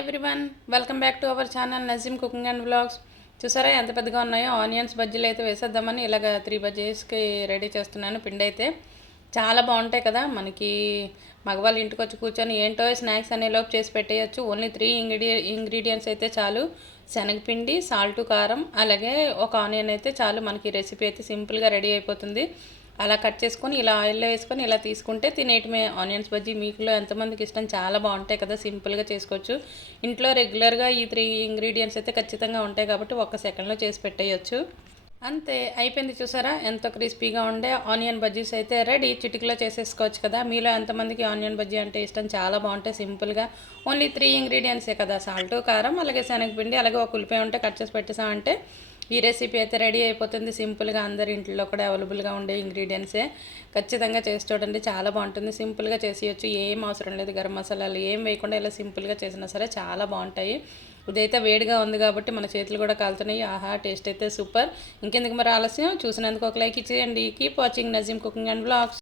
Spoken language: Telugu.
Everyone, welcome back to our channel Nazeem cooking and vlogs. చూసారా ఎంత పెద్దగా ఉన్నాయో. ఆనియన్స్ బజ్జీలు అయితే వేసేద్దామని ఇలాగ 3 బజ్జీస్కి రెడీ చేస్తున్నాను. పిండి అయితే చాలా బాగుంటాయి కదా. మనకి మగవాళ్ళు ఇంటికి వచ్చి కూర్చొని ఏంటో స్నాక్స్ అనే లోపు చేసి పెట్టేయచ్చు. ఓన్లీ 3 ఇంగ్రీడియంట్స్ అయితే చాలు. శనగపిండి, సాల్ట్, కారం, అలాగే ఒక ఆనియన్ అయితే చాలు. మనకి రెసిపీ అయితే సింపుల్గా రెడీ అయిపోతుంది. అలా కట్ చేసుకొని ఇలా ఆయిల్లో వేసుకొని ఇలా తీసుకుంటే తినేయటమే. ఆనియన్స్ బజ్జీ మీకులో ఎంతమందికి ఇష్టం, చాలా బాగుంటాయి కదా. సింపుల్గా చేసుకోవచ్చు. ఇంట్లో రెగ్యులర్గా ఈ 3 ఇంగ్రీడియంట్స్ అయితే ఖచ్చితంగా ఉంటాయి కాబట్టి 1 సెకండ్లో చేసి పెట్టేయచ్చు. అంతే, అయిపోయింది. చూసారా ఎంతో క్రిస్పీగా ఉండే ఆనియన్ బజ్జీస్ అయితే రెడీ. చిటికలో చేసేసుకోవచ్చు కదా. మీలో ఎంతమందికి ఆనియన్ బజ్జీ అంటే ఇష్టం, చాలా బాగుంటాయి సింపుల్గా. ఓన్లీ 3 ఇంగ్రీడియంట్సే కదా, సాల్ట్, కారం, అలాగే శనగపిండి, అలాగే ఒక ఉల్లిపాయ ఉంటే కట్ చేసి పెట్టేసామంటే ఈ రెసిపీ అయితే రెడీ అయిపోతుంది. సింపుల్గా అందరి ఇంట్లో కూడా అవైలబుల్గా ఉండే ఇంగ్రీడియంట్సే. ఖచ్చితంగా చేసి చూడండి, చాలా బాగుంటుంది. సింపుల్గా చేసేయచ్చు, ఏం అవసరం లేదు. గరం మసాలాలు ఏం వేయకుండా ఇలా సింపుల్గా చేసినా సరే చాలా బాగుంటాయి. ఇదైతే వేడిగా ఉంది కాబట్టి మన చేతులు కూడా కాలుతున్నాయి. ఆహా, టేస్ట్ అయితే సూపర్. ఇంకెందుకు మరి ఆలస్యం, చూసినందుకు ఒక లైక్ ఇచ్చేయండి. Keep watching Nazeem cooking and vlogs.